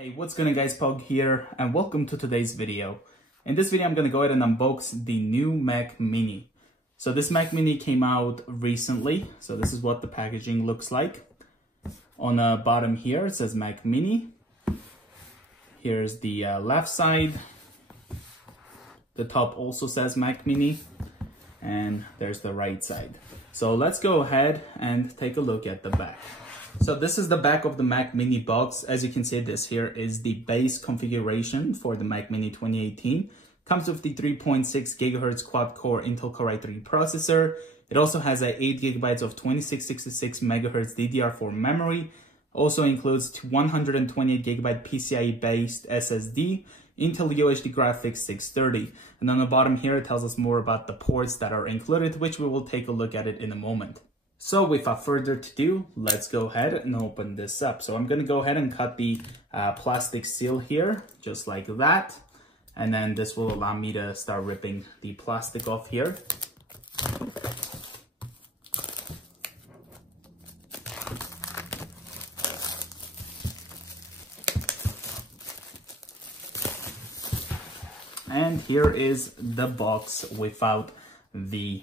Hey, what's going on guys, Pog here, and welcome to today's video. In this video, I'm going to go ahead and unbox the new Mac Mini. So this Mac Mini came out recently, so this is what the packaging looks like. On the bottom here, it says Mac Mini. Here's the left side. The top also says Mac Mini, and there's the right side. So let's go ahead and take a look at the back. So this is the back of the Mac Mini box. As you can see, this here is the base configuration for the Mac Mini 2018. Comes with the 3.6 GHz quad-core Intel Core i3 processor. It also has a 8 GB of 2666 MHz DDR4 memory. Also includes 128 GB PCIe-based SSD, Intel UHD graphics 630. And on the bottom here, it tells us more about the ports that are included, which we will take a look at it in a moment. So without further ado, let's go ahead and open this up. So I'm going to go ahead and cut the plastic seal here, just like that. And then this will allow me to start ripping the plastic off here. And here is the box without the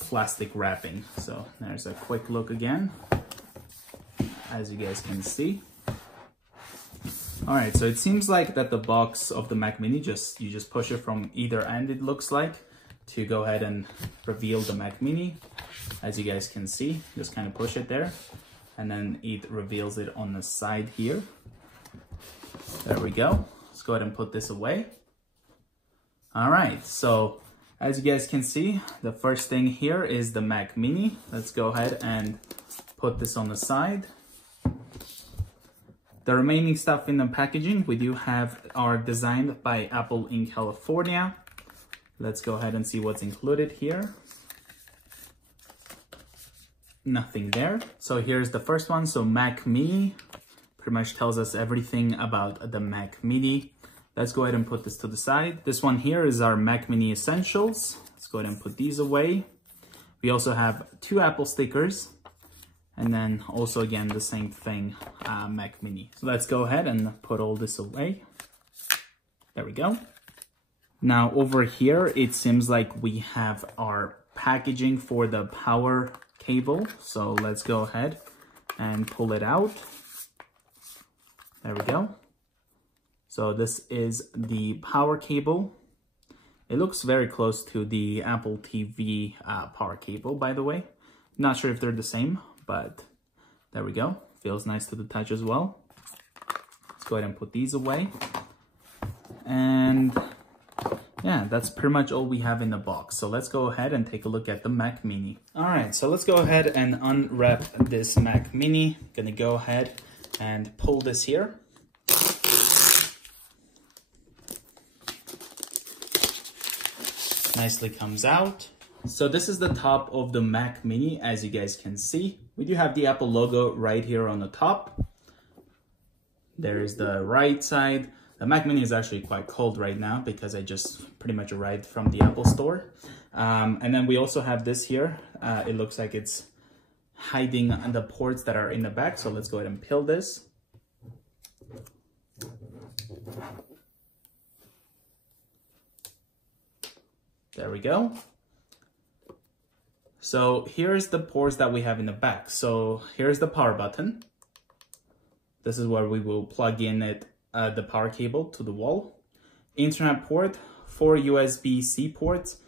plastic wrapping. So there's a quick look again, as you guys can see. All right, so it seems like that the box of the Mac Mini, you just push it from either end, it looks like, to go ahead and reveal the Mac Mini. As you guys can see, just kind of push it there, and then it reveals it on the side here. There we go. Let's go ahead and put this away. All right, so as you guys can see, the first thing here is the Mac Mini. Let's go ahead and put this on the side. The remaining stuff in the packaging, we do have are designed by Apple in California. Let's go ahead and see what's included here. Nothing there. So here's the first one. So Mac Mini pretty much tells us everything about the Mac Mini. Let's go ahead and put this to the side. This one here is our Mac Mini Essentials. Let's go ahead and put these away. We also have 2 Apple stickers. And then also again, the same thing, Mac Mini. So let's go ahead and put all this away. There we go. Now over here, it seems like we have our packaging for the power cable. So let's go ahead and pull it out. There we go. So this is the power cable. It looks very close to the Apple TV power cable, by the way. Not sure if they're the same, but there we go. Feels nice to the touch as well. Let's go ahead and put these away. And yeah, that's pretty much all we have in the box. So let's go ahead and take a look at the Mac Mini. All right, so let's go ahead and unwrap this Mac Mini. Gonna go ahead and pull this here. Nicely comes out. So this is the top of the Mac Mini, as you guys can see. We do have the Apple logo right here on the top. There's the right side. The Mac Mini is actually quite cold right now because I just pretty much arrived from the Apple store. And then we also have this here. It looks like it's hiding the ports that are in the back. So let's go ahead and peel this. There we go. So here's the ports that we have in the back. So here's the power button. This is where we will plug in the power cable to the wall. Internet port, 4 USB-C ports.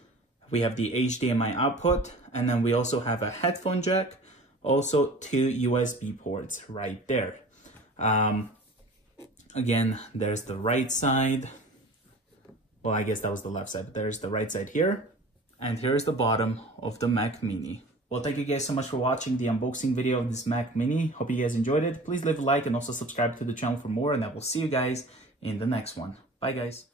We have the HDMI output, and then we also have a headphone jack. Also 2 USB ports right there. Again, there's the right side. Well, I guess that was the left side, but there's the right side here. And here's the bottom of the Mac Mini. Well, thank you guys so much for watching the unboxing video of this Mac Mini. Hope you guys enjoyed it. Please leave a like and also subscribe to the channel for more, and I will see you guys in the next one. Bye, guys.